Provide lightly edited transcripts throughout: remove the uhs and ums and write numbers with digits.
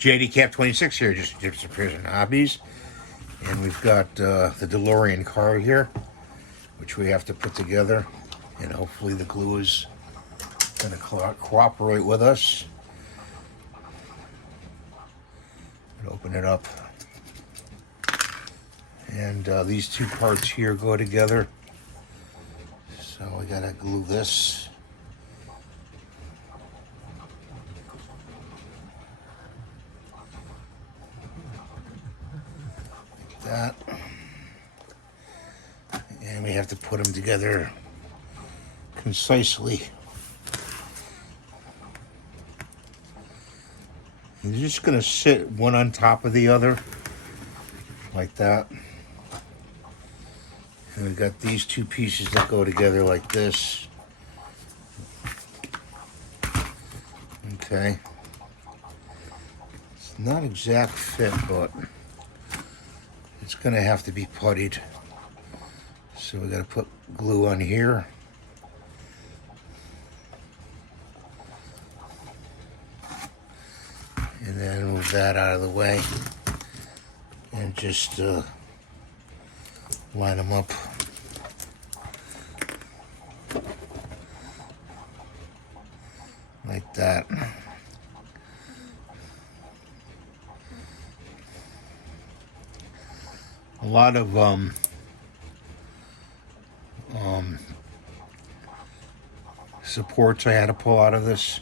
JDCap26 here, just Gypsy Prison Hobbies. And we've got the DeLorean car here, which we have to put together. And hopefully the glue is going to cooperate with us. Open it up. And these two parts here go together. So we got to glue this. That, and we have to put them together concisely. You're just going to sit one on top of the other like that, and we've got these two pieces that go together like this. Okay, it's not exact fit, but it's going to have to be puttied. So we got to put glue on here. And then move that out of the way. And just line them up. Like that. A lot of supports I had to pull out of this.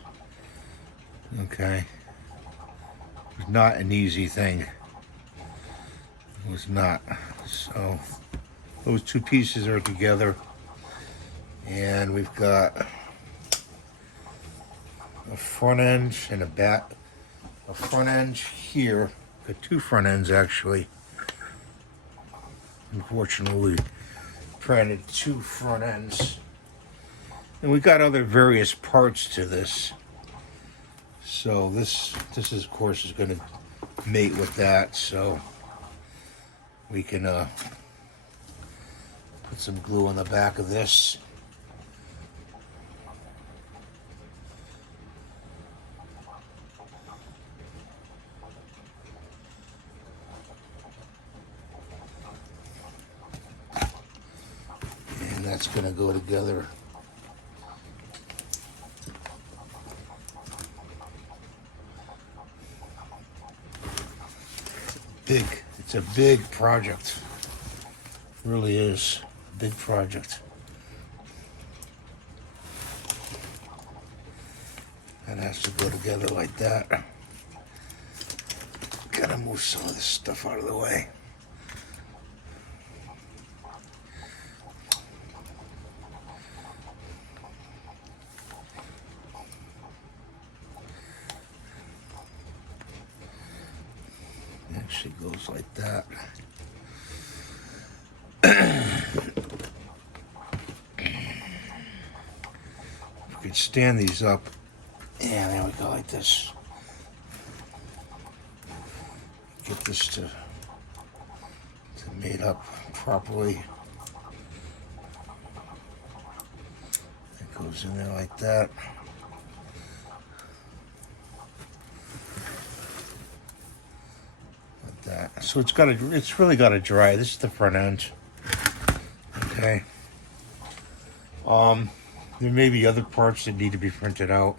Okay, it was not an easy thing. It was not. So those two pieces are together, and we've got a front end and a back. A front end here. Got two front ends actually. Unfortunately, we printed two front ends. And we got other various parts to this. So this is, of course, is going to mate with that. So we can put some glue on the back of this. And that's going to go together. It's a big project. It really is a big project. That has to go together like that. Gotta move some of this stuff out of the way. Actually goes like that. We could stand these up. Yeah, there we go, like this. Get this to mate up properly. It goes in there like that. That. So it's really got to dry. This is the front end. Okay. There may be other parts that need to be printed out.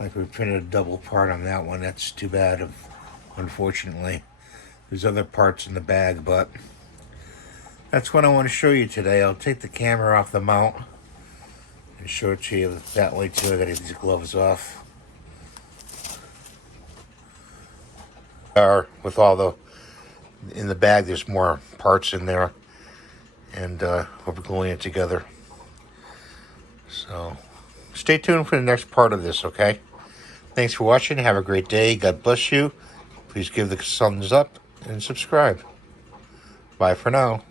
Like we printed a double part on that one. That's too bad, unfortunately. There's other parts in the bag, but that's what I want to show you today. I'll take the camera off the mount and show it to you that way too. I gotta get these gloves off. With all the in the bag, there's more parts in there, and we're gluing it together. So stay tuned for the next part of this, okay? Thanks for watching. Have a great day. God bless you. Please give the thumbs up and subscribe. Bye for now.